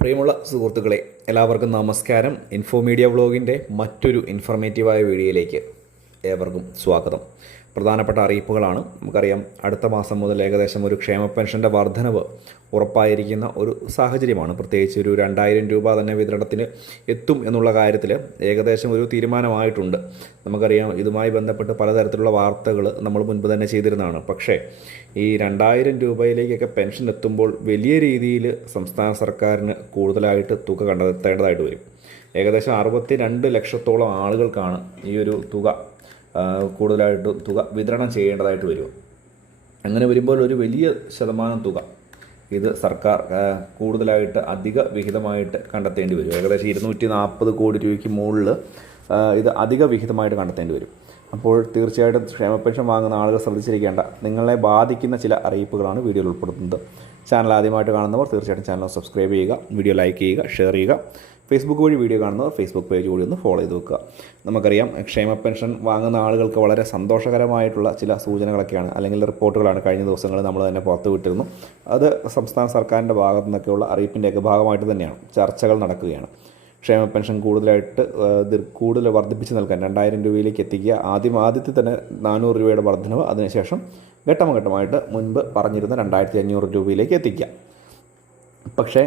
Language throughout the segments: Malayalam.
പ്രിയമുള്ള സുഹൃത്തുക്കളെ എല്ലാവർക്കും നമസ്കാരം. ഇൻഫോ മീഡിയ വ്ളോഗിന്റെ മറ്റൊരു ഇൻഫർമേറ്റീവായ വീഡിയോയിലേക്ക് ഏവർക്കും സ്വാഗതം. പ്രധാനപ്പെട്ട അറിയിപ്പുകളാണ്. നമുക്കറിയാം അടുത്ത മാസം മുതൽ ഏകദേശം ഒരു ക്ഷേമ പെൻഷന്റെ വർധനവ് ഉറപ്പായിരിക്കുന്ന ഒരു സാഹചര്യമാണ്. പ്രത്യേകിച്ച് ഒരു രണ്ടായിരം രൂപ തന്നെ വിതരണത്തിന് എത്തും എന്നുള്ള കാര്യത്തിൽ ഏകദേശം ഒരു തീരുമാനമായിട്ടുണ്ട്. നമുക്കറിയാം ഇതുമായി ബന്ധപ്പെട്ട് പലതരത്തിലുള്ള വാർത്തകൾ നമ്മൾ മുൻപ് തന്നെ ചെയ്തിരുന്നതാണ്. പക്ഷേ ഈ രണ്ടായിരം രൂപയിലേക്കൊക്കെ പെൻഷൻ എത്തുമ്പോൾ വലിയ രീതിയിൽ സംസ്ഥാന സർക്കാരിന് കൂടുതലായിട്ട് തുക കണ്ടെത്തേണ്ടതായിട്ട് വരും. ഏകദേശം അറുപത്തി രണ്ട് ലക്ഷത്തോളം ആളുകൾക്കാണ് ഈ ഒരു തുക കൂടുതലായിട്ട് തുക വിതരണം ചെയ്യേണ്ടതായിട്ട് വരും. അങ്ങനെ വരുമ്പോൾ ഒരു വലിയ ശതമാനം തുക ഇത് സർക്കാർ കൂടുതലായിട്ട് അധിക വിഹിതമായിട്ട് കണ്ടെത്തേണ്ടി വരും. ഏകദേശം ഇരുന്നൂറ്റി നാൽപ്പത് കോടി രൂപയ്ക്ക് മുകളിൽ ഇത് അധിക വിഹിതമായിട്ട് കണ്ടെത്തേണ്ടി വരും. അപ്പോൾ തീർച്ചയായിട്ടും ക്ഷേമ പെൻഷൻ വാങ്ങുന്ന ആളുകൾ ശ്രദ്ധിച്ചിരിക്കേണ്ട നിങ്ങളെ ബാധിക്കുന്ന ചില അറിയിപ്പുകളാണ് വീഡിയോയിൽ ഉൾപ്പെടുത്തുന്നത് ചാനൽ ആദ്യമായിട്ട് കാണുന്നവർ തീർച്ചയായിട്ടും ചാനൽ സബ്സ്ക്രൈബ് ചെയ്യുക വീഡിയോ ലൈക്ക് ചെയ്യുക ഷെയർ ചെയ്യുക. ഫേസ്ബുക്ക് വഴി വീഡിയോ കാണുന്നവർ ഫേസ്ബുക്ക് പേജ് കൂടി ഒന്ന് ഫോളോ ചെയ്ത് വെക്കുക. നമുക്കറിയാം ക്ഷേമ പെൻഷൻ വാങ്ങുന്ന ആളുകൾക്ക് വളരെ സന്തോഷകരമായിട്ടുള്ള ചില സൂചനകളൊക്കെയാണ് അല്ലെങ്കിൽ റിപ്പോർട്ടുകളാണ് കഴിഞ്ഞ ദിവസങ്ങളിൽ നമ്മൾ തന്നെ പുറത്തു വിട്ടിരുന്നു അത് സംസ്ഥാന സർക്കാരിന്റെ ഭാഗത്തു നിന്നൊക്കെയുള്ള അറിയിപ്പിന്റെയൊക്കെ ഭാഗമായിട്ട് തന്നെയാണ്. ചർച്ചകൾ നടക്കുകയാണ്. ക്ഷേമ പെൻഷൻ കൂടുതലായിട്ട് കൂടുതൽ വർദ്ധിപ്പിച്ച് നൽകാൻ രണ്ടായിരം രൂപയിലേക്ക് എത്തിക്കുക. ആദ്യം ആദ്യത്തെ തന്നെ നാനൂറ് രൂപയുടെ വർധനവ് അതിനുശേഷം ഘട്ടമഘട്ടമായിട്ട് മുൻപ് പറഞ്ഞിരുന്ന രണ്ടായിരത്തി അഞ്ഞൂറ് രൂപയിലേക്ക് എത്തിക്കുക. പക്ഷേ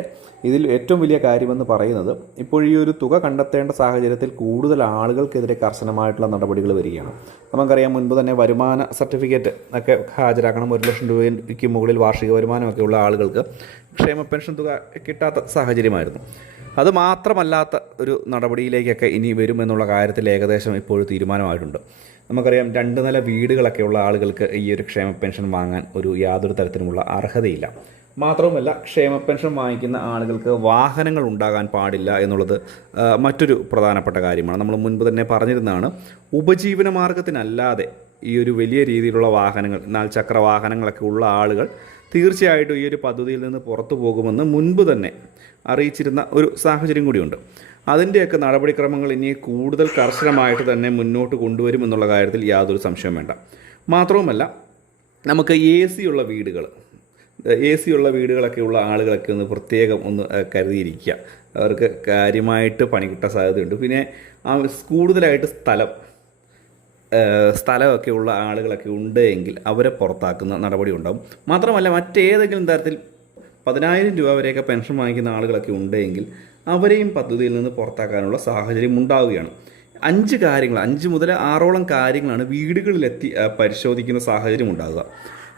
ഇതിൽ ഏറ്റവും വലിയ കാര്യമെന്ന് പറയുന്നത് ഇപ്പോൾ ഈ ഒരു തുക കണ്ടെത്തേണ്ട സാഹചര്യത്തിൽ കൂടുതൽ ആളുകൾക്കെതിരെ കർശനമായിട്ടുള്ള നടപടികൾ വരികയാണ്. നമുക്കറിയാം മുൻപ് തന്നെ വരുമാന സർട്ടിഫിക്കറ്റ് ഒക്കെ ഹാജരാക്കണം ഒരു ലക്ഷം രൂപയ്ക്ക് മുകളിൽ വാർഷിക വരുമാനമൊക്കെ ഉള്ള ആളുകൾക്ക് ക്ഷേമ പെൻഷൻ തുക കിട്ടാത്ത സാഹചര്യമായിരുന്നു. അത് മാത്രമല്ലാത്ത ഒരു നടപടിയിലേക്കൊക്കെ ഇനി വരുമെന്നുള്ള കാര്യത്തിൽ ഏകദേശം ഇപ്പോൾ തീരുമാനമായിട്ടുണ്ട്. നമുക്കറിയാം രണ്ട് നില വീടുകളൊക്കെ ഉള്ള ആളുകൾക്ക് ഈ ഒരു ക്ഷേമ പെൻഷൻ വാങ്ങാൻ ഒരു യാതൊരു തരത്തിലുമുള്ള അർഹതയില്ല. മാത്രവുമല്ല ക്ഷേമ പെൻഷൻ വാങ്ങിക്കുന്ന ആളുകൾക്ക് വാഹനങ്ങൾ ഉണ്ടാകാൻ പാടില്ല എന്നുള്ളത് മറ്റൊരു പ്രധാനപ്പെട്ട കാര്യമാണ്. നമ്മൾ മുൻപ് തന്നെ പറഞ്ഞിരുന്നതാണ് ഉപജീവന മാർഗത്തിനല്ലാതെ ഈ ഒരു വലിയ രീതിയിലുള്ള വാഹനങ്ങൾ നാൽ ചക്ര വാഹനങ്ങളൊക്കെ ഉള്ള ആളുകൾ തീർച്ചയായിട്ടും ഈ ഒരു പദ്ധതിയിൽ നിന്ന് പുറത്തു പോകുമെന്ന് മുൻപ് തന്നെ അറിയിച്ചിരുന്ന ഒരു സാഹചര്യം കൂടിയുണ്ട്. അതിന്റെയൊക്കെ നടപടിക്രമങ്ങൾ ഇനി കൂടുതൽ കർശനമായിട്ട് തന്നെ മുന്നോട്ട് കൊണ്ടുവരുമെന്നുള്ള കാര്യത്തിൽ യാതൊരു സംശയവും വേണ്ട. മാത്രവുമല്ല നമുക്ക് എ സി ഉള്ള വീടുകൾ എ സി ഉള്ള വീടുകളൊക്കെ ഉള്ള ആളുകളൊക്കെ ഒന്ന് പ്രത്യേകം ഒന്ന് കരുതിയിരിക്കുക. അവർക്ക് കാര്യമായിട്ട് പണി കിട്ടാൻ സാധ്യതയുണ്ട്. പിന്നെ കൂടുതലായിട്ട് സ്ഥലം സ്ഥലമൊക്കെ ഉള്ള ആളുകളൊക്കെ ഉണ്ട് എങ്കിൽ അവരെ പുറത്താക്കുന്ന നടപടി ഉണ്ടാകും മാത്രമല്ല മറ്റേതെങ്കിലും തരത്തിൽ പതിനായിരം രൂപ വരെയൊക്കെ പെൻഷൻ വാങ്ങിക്കുന്ന ആളുകളൊക്കെ ഉണ്ടെങ്കിൽ അവരെയും പദ്ധതിയിൽ നിന്ന് പുറത്താക്കാനുള്ള സാഹചര്യം ഉണ്ടാവുകയാണ്. അഞ്ച് കാര്യങ്ങൾ അഞ്ച് മുതൽ ആറോളം കാര്യങ്ങളാണ് വീടുകളിലെത്തി പരിശോധിക്കുന്ന സാഹചര്യം ഉണ്ടാകുക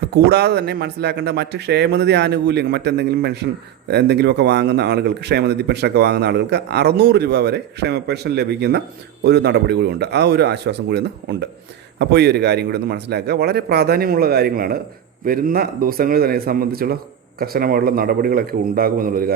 കൂടാതെ തന്നെ മനസ്സിലാക്കേണ്ട മറ്റ് ക്ഷേമനിധി ആനുകൂല്യങ്ങൾ മറ്റെന്തെങ്കിലും പെൻഷൻ എന്തെങ്കിലുമൊക്കെ വാങ്ങുന്ന ആളുകൾക്ക് ക്ഷേമനിധി പെൻഷനൊക്കെ വാങ്ങുന്ന ആളുകൾക്ക് അറുന്നൂറ് രൂപ വരെ ക്ഷേമ പെൻഷൻ ലഭിക്കുന്ന ഒരു നടപടി കൂടി ഉണ്ട്. ആ ഒരു ആശ്വാസം കൂടി ഒന്ന് ഉണ്ട്. അപ്പോൾ ഈ ഒരു കാര്യം കൂടി ഒന്ന് മനസ്സിലാക്കുക. വളരെ പ്രാധാന്യമുള്ള കാര്യങ്ങളാണ് വരുന്ന ദിവസങ്ങളിൽ തന്നെ സംബന്ധിച്ചുള്ള കർശനമായിട്ടുള്ള നടപടികളൊക്കെ ഉണ്ടാകുമെന്നുള്ളൊരു കാര്യം.